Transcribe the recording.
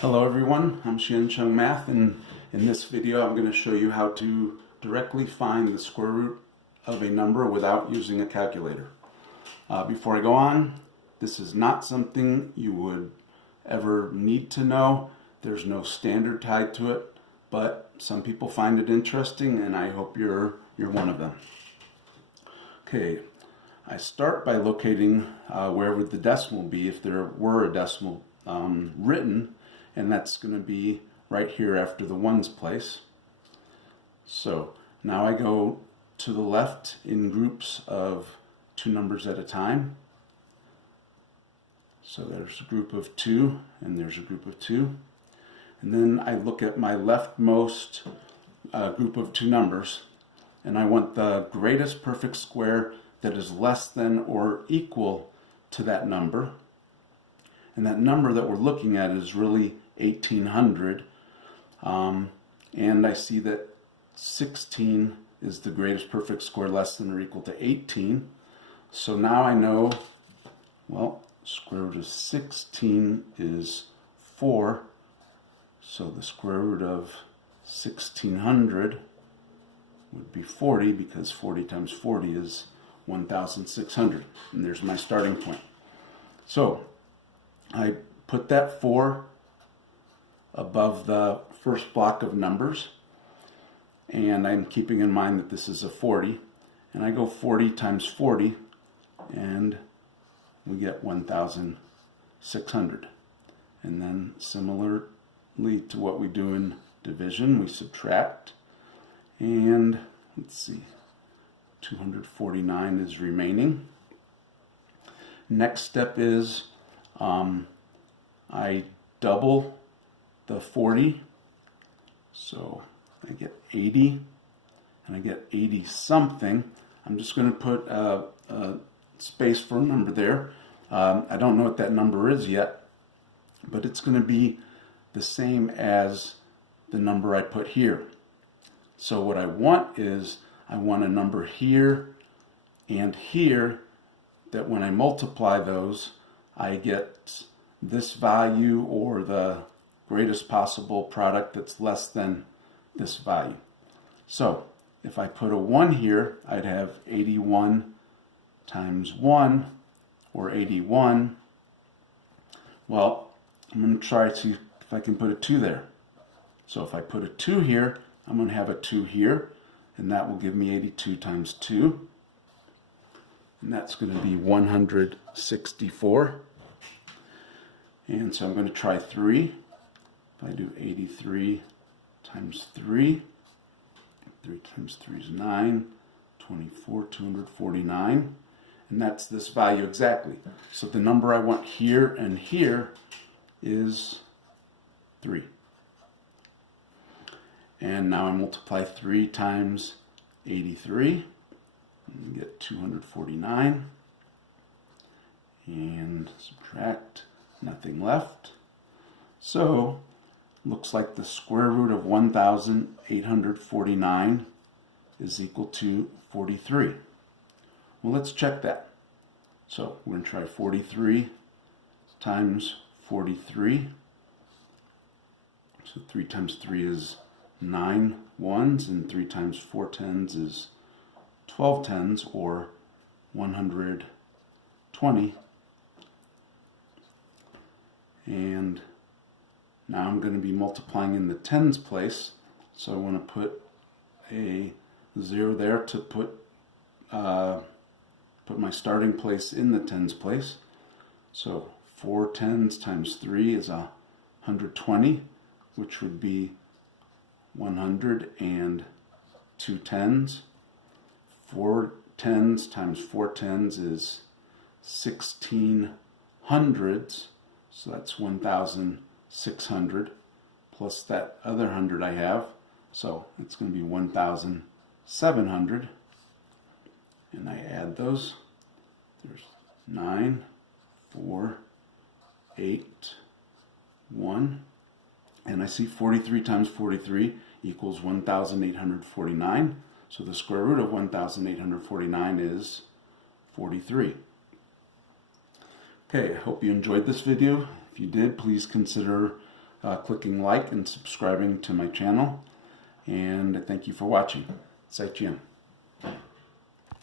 Hello everyone, I'm Xiansheng Math, and in this video I'm going to show you how to directly find the square root of a number without using a calculator. Before I go on, this is not something you would ever need to know. There's no standard tied to it, but some people find it interesting, and I hope you're one of them. Okay, I start by locating where would the decimal be if there were a decimal written, and that's going to be right here after the ones place. So now I go to the left in groups of two numbers at a time. So there's a group of two, and there's a group of two. And then I look at my leftmost group of two numbers, and I want the greatest perfect square that is less than or equal to that number. And that number that we're looking at is really 1800. And I see that 16 is the greatest perfect square less than or equal to 18. So now I know, well, square root of 16 is 4. So the square root of 1600 would be 40, because 40 times 40 is 1600. And there's my starting point. So I put that 4 above the first block of numbers, and I'm keeping in mind that this is a 40, and I go 40 times 40, and we get 1600. And then similarly to what we do in division, we subtract, and let's see, 249 is remaining. Next step is I double the 40, so I get 80, and I get 80 something. I'm just going to put a space for a number there. I don't know what that number is yet, but it's going to be the same as the number I put here. So what I want is, I want a number here and here that when I multiply those, I get this value, or the greatest possible product that's less than this value. So if I put a 1 here, I'd have 81 times 1, or 81. Well, I'm going to try to see if I can put a 2 there. So if I put a 2 here, I'm going to have a 2 here, and that will give me 82 times 2. And that's going to be 164. And so I'm going to try 3. If I do 83 times 3, 3 times 3 is 9, 24, 249. And that's this value exactly. So the number I want here and here is 3. And now I multiply 3 times 83, and get 249, and subtract, nothing left. So looks like the square root of 1849 is equal to 43. Well, let's check that. So we're going to try 43 times 43. So 3 times 3 is 9 ones, and 3 times 4 tens is 12 tens, or 120. And now I'm going to be multiplying in the tens place, so I want to put a 0 there to put my starting place in the tens place. So 4 tens times 3 is 120, which would be 100, and 2 tens. 4 tens times 4 tens is 16 hundreds, so that's 1600, plus that other 100 I have, so it's going to be 1700. And I add those. There's 9, 4, 8, 1. And I see 43 times 43 equals 1849. So the square root of 1849 is 43. Okay, I hope you enjoyed this video. If you did, please consider clicking like and subscribing to my channel. And thank you for watching. 再见。